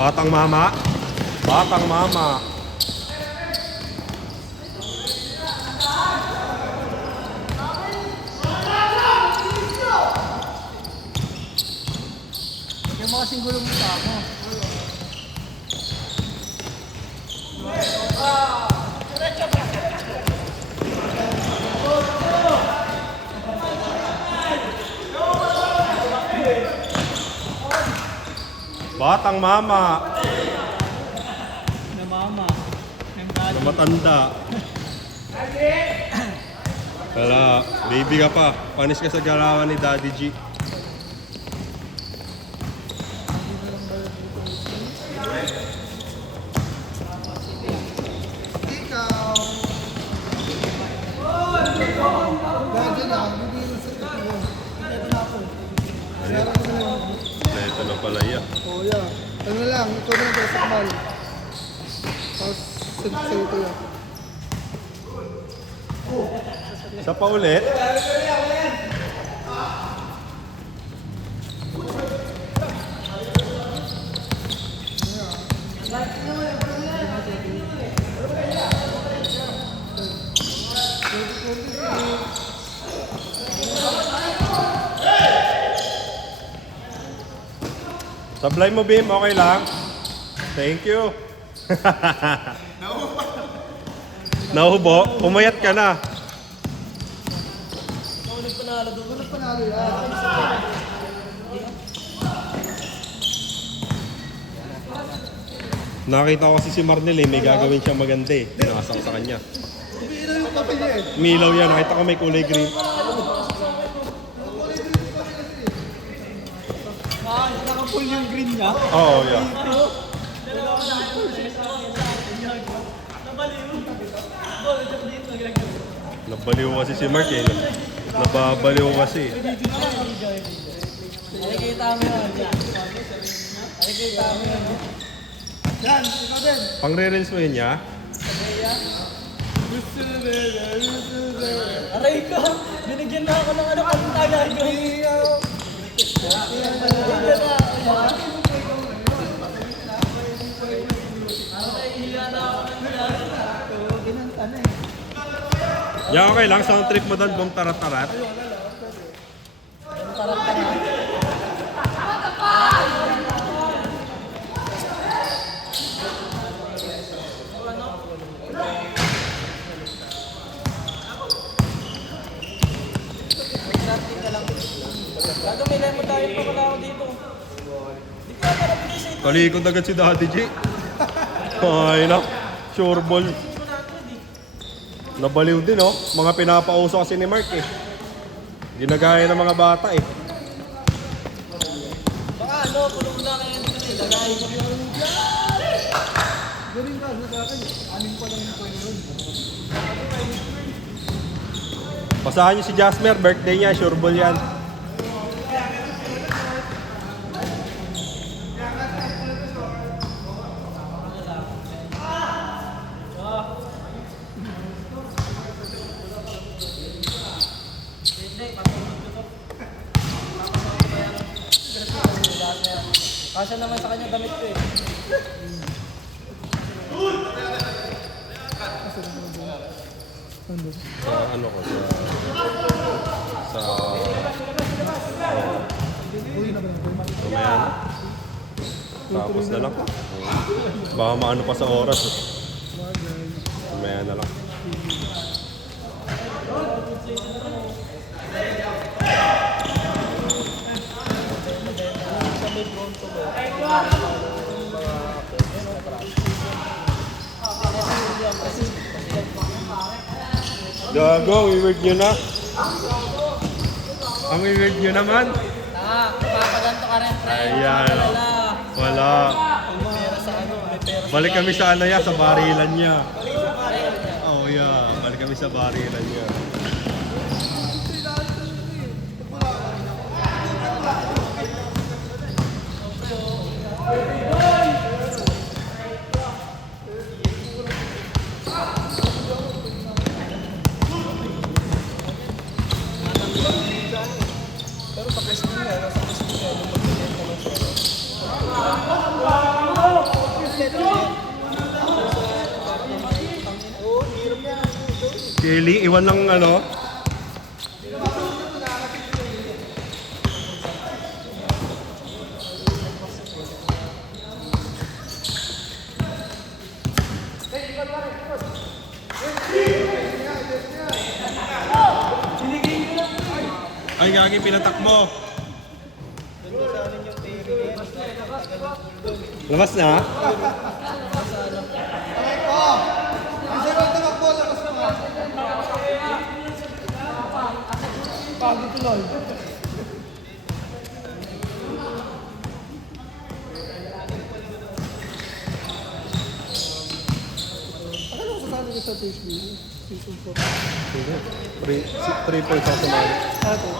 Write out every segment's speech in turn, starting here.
Batang mama. Batang mama. Yung mga singgulong mukha mo. Batang mama. Na mama. Na matanda. Wala. Baby ka pa. Panis ka sa galawan ni Daddy G. Ikaw. Gagawin na. Hindi na sa ito. Ito na ako. Meron ko na lang. Ito na pala yan. Oh, yeah. Ano lang, ito na ito sa mal. Tapos, sa ito yan. Isa pa ulit. Sablay mo, Bim. Okay lang. Thank you. Naubo? Pumayat ka na. Ulit panalo yan. Nakita ko kasi si Marnel may gagawin siyang maganda eh. Pinakasa ko sa kanya. Umiilaw yung kape niya eh. Umilaw yan. Nakita ko may kulay green. Naka-full yung green niya. Oo, yeah. Nabaliw kasi si Mark eh. Nababaliw kasi. Nakikita mo yan. Nakikita mo yan. Yan, ikaw din. Pang-re-rinse mo yun niya? Aray ko! Binigyan na ako ng ano pang tagay ko. Yeah, okay lang. Sound trip mo doon, bong tarat-tarat. Bago may lemon tayo pa wala ako dito. Di ko na pinay sa ito. Talikod agad si Daddy G. Ay na. Sure ball. Nabaliw din oh. Mga pinapauso kasi ni Mark eh. Ginagaya ng mga bata eh. Baka ano, puno mo na kayo dito na ilagay mo yung ganun ka, sa akin. Anin pa lang yung point yun. Pasahan niyo si Jasmer. Birthday niya. Sure ball yan. Kasya naman sa kanya damit ko eh. Sa ano ko sa mamaya na. Tapos na lang. Baka maano pa sa oras. Mamaya na lang. Gago, ang i-weird nyo na. Ang i-weird nyo naman. Papaganto ka rin, pre. Ayan. Wala. May pera sa ano, may pera sa Balik kami sa ano ya, sa barilan niya. Oh yeah, balik kami sa barilan niya. Pero sa Christine nga, nasa Christine nga, Kelly, iwan lang ano. Ay, gagi, pinatak mo. Labas na? Okay po. Kasi ba tumakbo, labas mo nga. Pagod tuloy. Ano ko sasali ka sa THB? Season 4. 3 points ako sumali. Ito.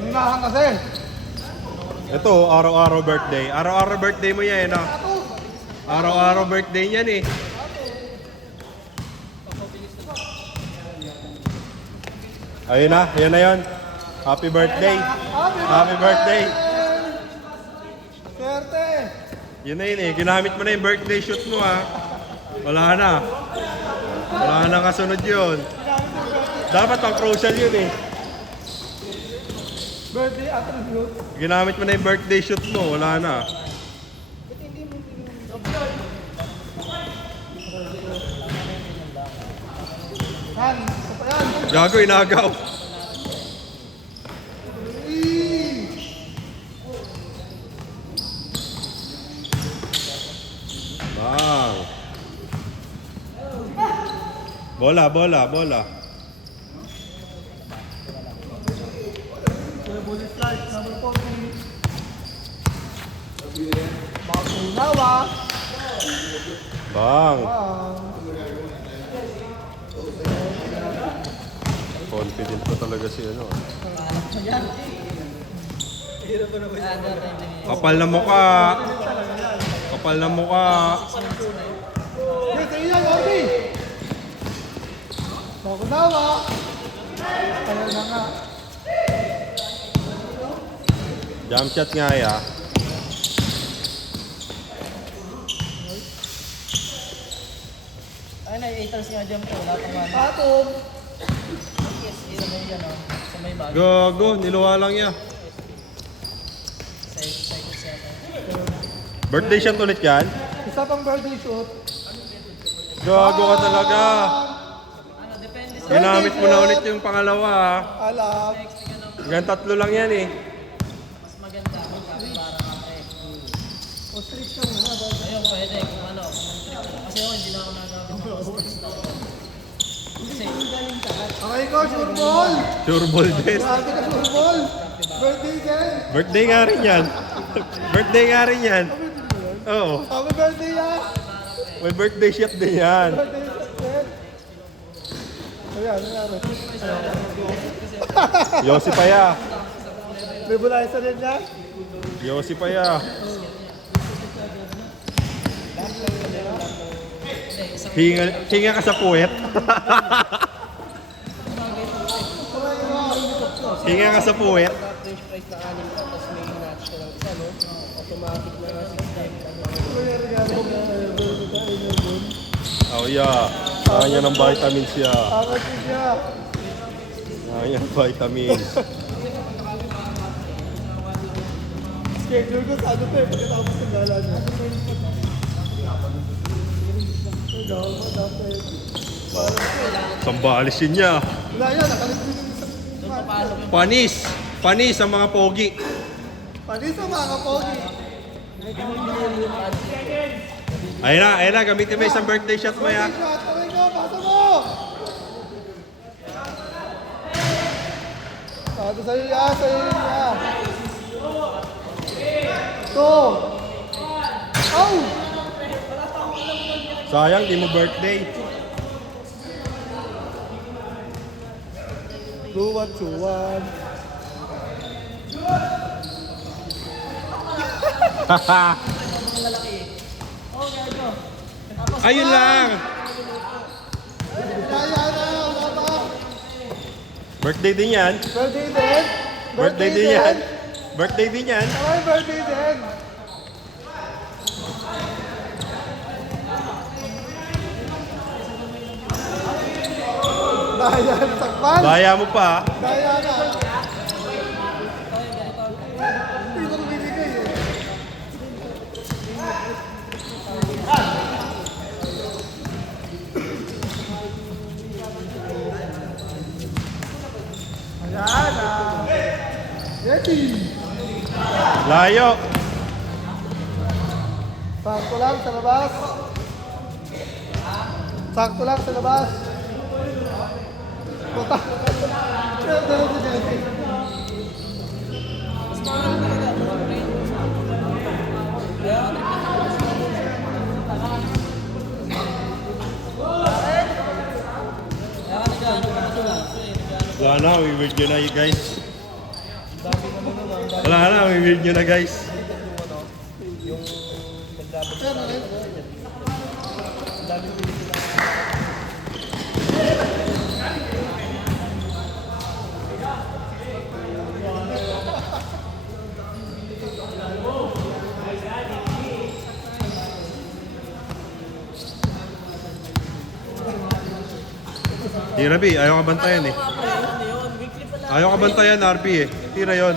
Hinahan kasi. Ito, araw-araw birthday. Araw-araw birthday mo yan, ah. Araw-araw birthday niyan eh. Ayun na, yan na yun. Happy birthday. Happy birthday. Swerte. Yun na yun eh. Ginamit mo na yung birthday shoot mo ah. Wala na. Wala na kasunod yun. Dapat pang crucial yun eh. Birthday attribute. Ginamit mo na yung birthday shoot mo. Wala na. Han, isa pa yan. Gago, inagaw. Bang. Bola, bola, bola. Bullet flight, number 40. Bakunawa. Bang. Wow. Confident ko talaga si ano. Kapal na mukha. Kapal na mukha. Yes, ayun yan, Orbi. Bakunawa. Kaya na nga. Jump shot nga ya. Ay, na-haters nga dyan po. Lahat ng mga Atom. yes, isa na yan, oh. Sa may bag. Gago, niluwa lang ya. Sa siya. Birthday shot ulit yan. Isa pang birthday shoot. Gago ka talaga. Ano, depende sa... Ginamit mo na ulit yung pangalawa ah. Alam. Hanggang 3 lang yan eh. Mas maganda kung kapibara ka eh. O strict ka muna. Ayun, pwede. Kung ano, kung trick ko. Kasi ako, hindi na ako nagagawin ng stress na ako. Kasi, Okay ko, sure ball. Sure ball din. Grabe ka, sure ball. Birthday din. Birthday nga rin yan. Birthday nga rin yan. Oo. Happy birthday yan. May birthday shot din yan. Birthday din. Ayan, nangyari. Yossi pa ya. Nebulizer din yan. Yossi pa ya. Hinga ka sa puwet. Hinga ka sa puwet. fresh price na anim ka, tapos may notch ka lang isa, no? Automatic na 6 time. Oh yeah. Kanya ng vitamins ya. Angat din siya. Kanya ng vitamins. Schedule ko sa ano pa eh, pagkatapos ng gala niya. Dapat. Sambalisin niya. Wala yan, nakalipin yung isa. Panis. Panis ang mga pogi. Panis ang mga pogi. Ayun na. Gamitin mo isang birthday shot mo ya. Shot, okay ko, pasa mo! Sabi sa'yo yan, Ito! Oh! Sayang, di mo birthday. Do what you want. Ayun lang. Kaya na, wala pa. Birthday din yan. Birthday din. Birthday din yan. Birthday din yan. Okay, birthday din. Daya, sakpan. Daya mo pa. Daya na. Hindi ko binigay eh. Ayan ah. Ready. Layo. Sakto lang sa labas. Sakto lang sa labas. Puta. Dala sa Jesse. Wala na, we-weird nyo na guys. Wala na, we-weird nyo na guys. Tira B, ayaw ka bantayan eh. Ayaw ka bantayan RP eh. Tira yon.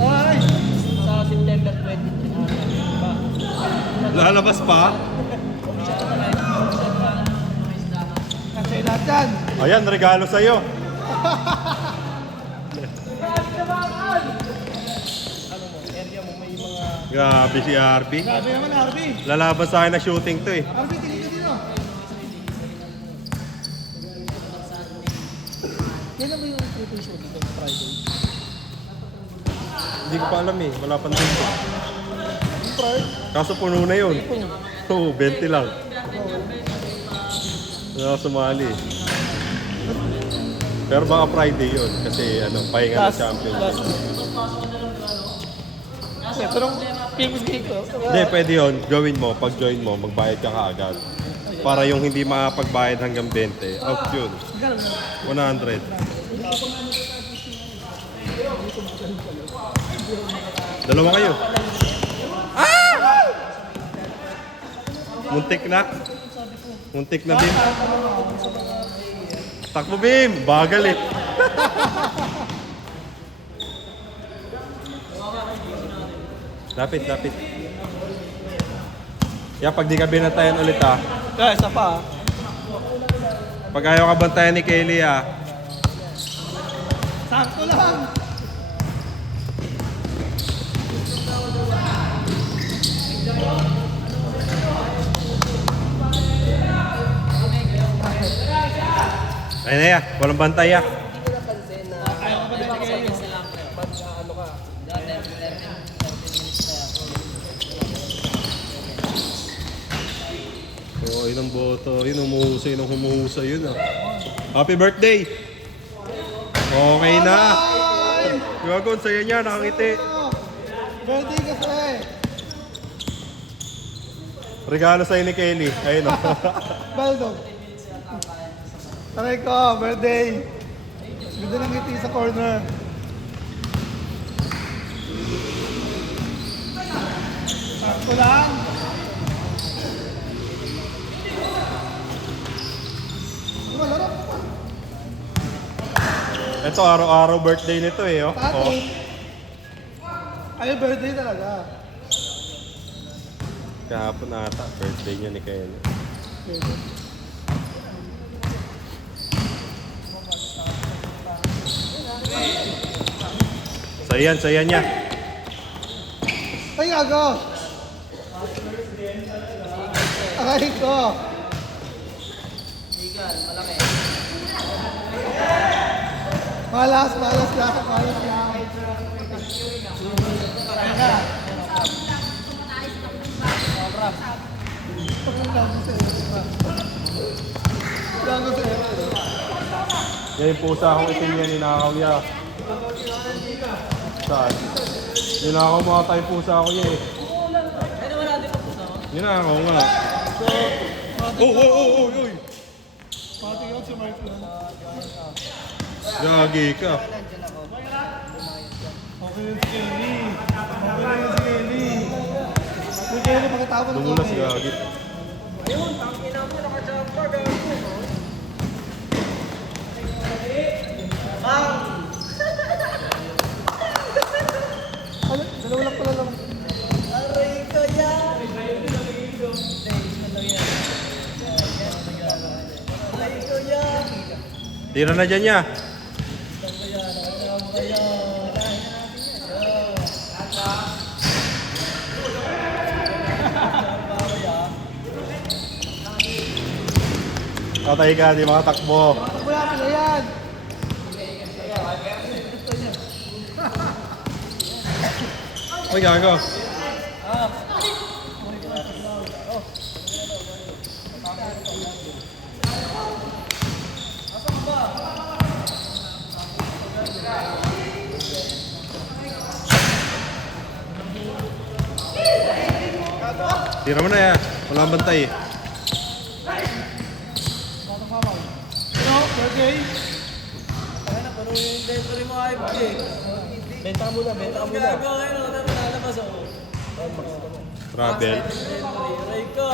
Ay! Sa September 20. Lalabas pa? Kasi lahat yan. Ayan, regalo sa'yo. Grabe si RP. Grabe naman, Arby. Lalaban sa akin na shooting to eh. Arby, tingin ka dito. Kailan ba yung triple show dito ng Friday? Hindi ko pa alam eh. Wala pang dito. Yung Friday. Kaso puno na yun. Oo, 20 lang. Wala sumali eh. Pero baka Friday yun. Kasi ano, pahinga ng champion. Pero famous game ko. Hindi, pwede yun. Gawin mo. Pag join mo, magbayad ka kaagad. Para yung hindi makapagbayad hanggang 20. Out yun. 100. Dalawa kayo. Ah! Muntik na. Muntik na, Bim. Takbo, Bim. Bagal eh. Lapit, lapit. Yan, pag di ka binantayan ulit ah. Kaya, isa pa. Pag ayaw ka bantayan ni Kelly ah. Sakto lang. Ayun na yan, walang bantay ah. Oo, yun ang boto. Yun, humuhusay ng humuhusay yun ah. Happy birthday! Okay na! Gago, ang saya niya, nakangiti. Birthday kasi. Regalo sa'yo ni Kelly. Ayun o. Baldo. Taray ko, birthday. Ganda ng ngiti sa corner. Sakto lang. Malarap pa. Ito, araw-araw birthday nito eh. Oh. Tato. Oh. Ay, birthday talaga. Kahapon ata, birthday niya ni Kelly. Sayan niya. Ay, gago. Aray ko. Malas lang. Malas lang. Yan yung pusa akong itim yan, ninakaw niya. Saan? Ninakaw mo ata yung pusa ako niya eh. Ninakaw nga. Oh! Uy! Matigil si Mark lang. Gagi ka. Nandiyan ako. Lumayas yan. Okay yung Kelly. Okay na yung Kelly. Yung Kelly pagkatapos ng Lumulas Kelly. gagi. Ayun, tangin na mo, nakajumpa, gago. Ano? Dalawa lang pala lang. Aray ko yan! Aray ko yan! Tira na dyan niya. Patay ka, di makatakbo. Wala pala yan. Uy, gago. Tira mo na ya. Wala kang bantay eh. Ano? Birthday? Kaya na, pero yung inventory mo ay benta ka muna, benta ka muna. Gagawin mo, lalabas ako. Travel. Inventory, aray ko.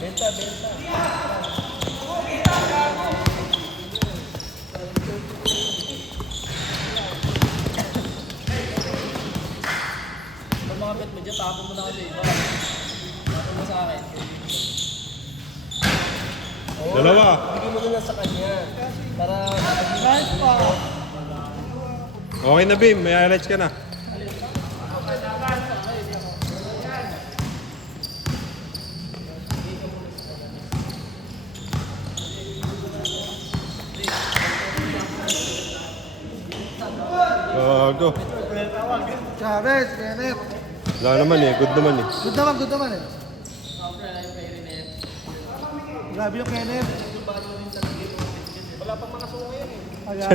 Benta, benta. Pag mga bet mo dyan, tapon mo na kasi iba. Tapon mo sa akin. Dalawa. Bigyan mo na sa kanya. Para Right pa. Okay na, Bim. May highlights ka na. Gago. Chavez, Kenneth. Wala naman eh. Good naman eh. Good naman eh. Grabe yung Kenneth. wala pang mga suko yan eh. Ayan.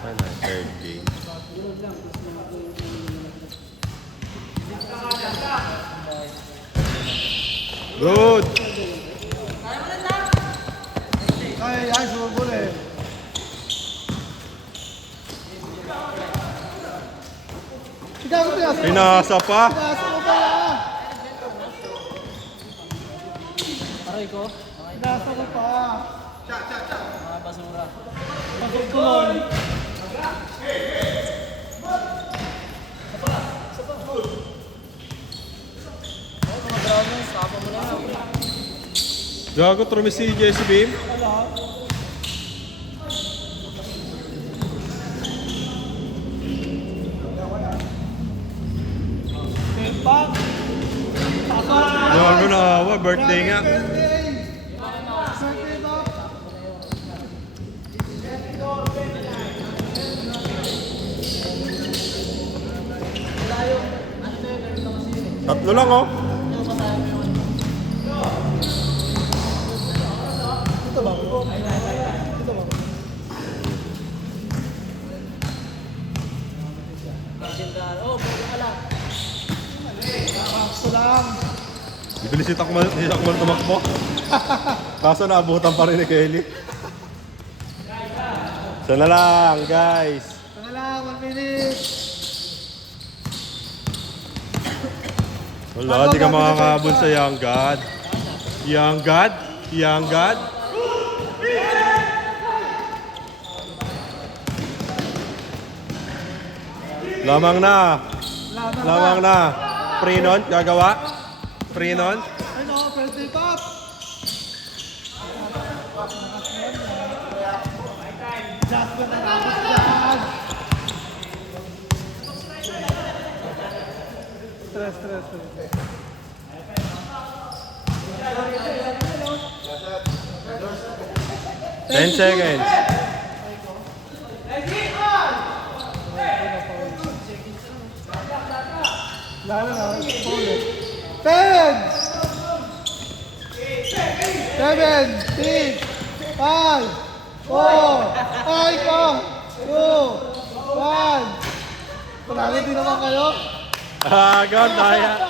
Ano, third game. Good! Kaya yan, sumubol eh. Ikaw ko pinasa. Pinasa pa! Pinasa mo pa. Aray ko. Pinasa mo pa. Mga basura. Pagkukulong. Mga brown ones, tapa mo na yan. Gago, trumis si Jesse Beam. Wala. Tempak. Pasok. Gago na awa, birthday nga. Birthday. Birthday ba? Tatlo lang oh. Ito ba? Ito ba? Oh, pwede ka lang. Pakso lang. Bibilis si Takmal tumakbo. Kaso naabutan pa rin ni Kelly. Sana lang, guys. Tanga lang, 1 minute. Wala, di ka makakabol sa Young God. Young God? Young God? Lamang na. Lamang na. Free nun? Gagawa? Free nun? Ano, birthday pop. Just ko na tapos dyan. Stress. 10 seconds. Lalo na, ulit. 10! 7, 6, 5, 4, ay ko! 2, 1. Panalo din naman kayo. Ah, God, daya.